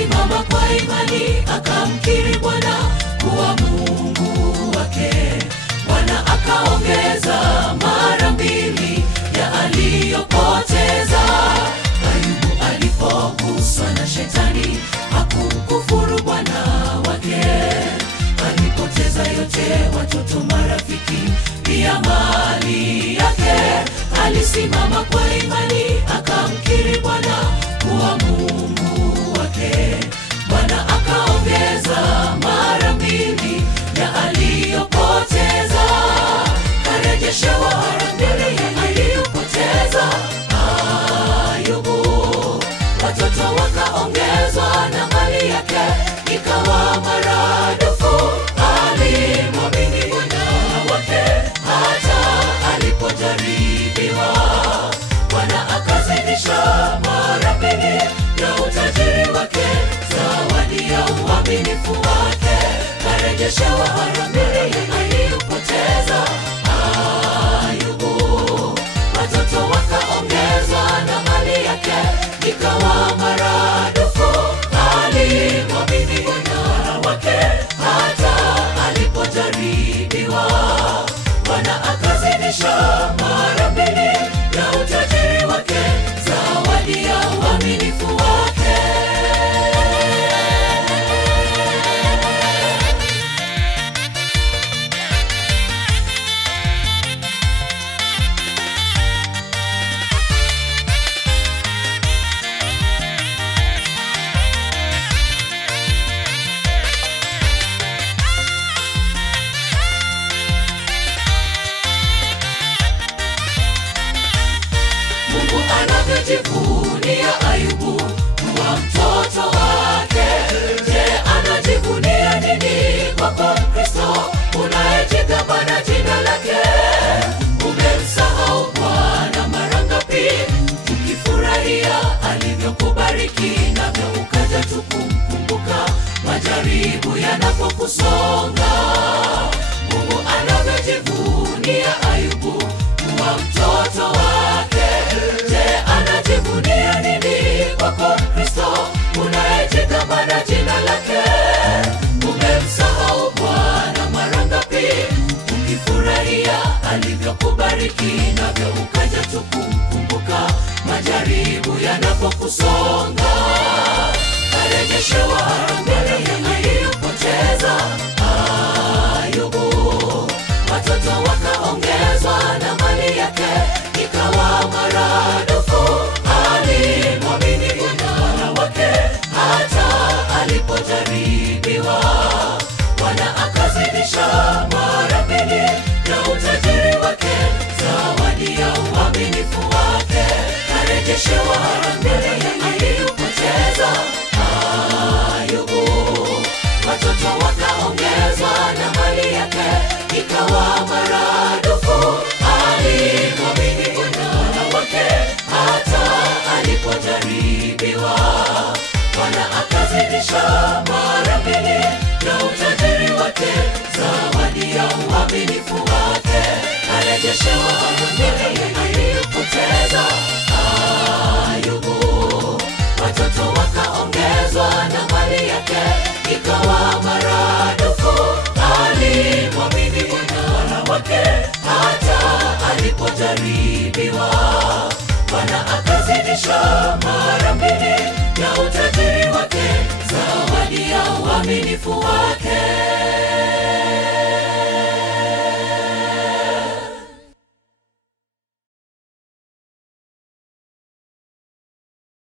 alisimama kwa imani akamkiri Bwana kuwa Mungu wake. Bwana akaongeza mara 2 ya aliyopoteza. Ayubu alipoguswa na shetani hakumkufuru Bwana wake. Alipoteza yote, watoto, marafiki, pia mali yake. Alisimama kwa imani akamkiri Bwana kuwa Mungu wake. Bwana akaongeza mara 2 ya aliyopoteza. Karejeshewa mara 2 ya aliyopoteza. Ayubu, watoto wakaongezwa na mali yake ikawa maradufu. Alimwamini Bwana wake hata alipojaribiwa. Bwana akazidisha mara 2 ya utajiri wake, zawadi ya uaminifu wake. Karejeshewa mara 2 ya aliyopoteza. Ayubu, watoto wakaongezwa na mali yake ikawa maradufu. Alimwamini Bwana wake hata alipojaribiwa. Bwana akazidisha mara 2 ya utajiri wake, zawadi ya uaminifu wake. Mungu anavyojivunia Ayubu kuwa mtoto wake. Je, anajivunia nini kwako Kristo unayejigamba na jina lake? Umemsahau Bwana mara ngapi, ukifurahia alivyokubariki, navyo ukaja tu kumkumbuka majaribu yanapokusonga. Mungu anavyojivunia Ayubu kuwa mtoto wake. Je, anajivunia nini kwako Kristo unayejigamba na jina lake? Umemsahau Bwana mara ngapi, ukifurahia alivyokubariki, navyo ukaja tu kumkumbuka majaribu yanapokusonga. Karejeshewa mara 2 ya aliyopoteza. Ayubu, watoto wakaongezwa na mali yake ikawa maradufu. Alimwamini Bwana wake hata alipojaribiwa. Bwana akazidisha mara 2 ya utajiri wake, zawadi ya uaminifu wake. Karejeshewa mara 2 ya aliyopoteza. Ayubu, watoto wakaongezwa na mali yake ikawa maradufu. Alimwamini Bwana wake hata alipojaribiwa. Bwana akazidisha mara 2 ya utajiri wake, zawadi ya uaminifu wake. Karejeshewa mara 2 ya aliyopoteza. Ayubu, watoto wakaongezwa na mali yake ikawa maradufu. Alimwamini Bwana wake hata alipojaribiwa. Bwana akazidisha mara 2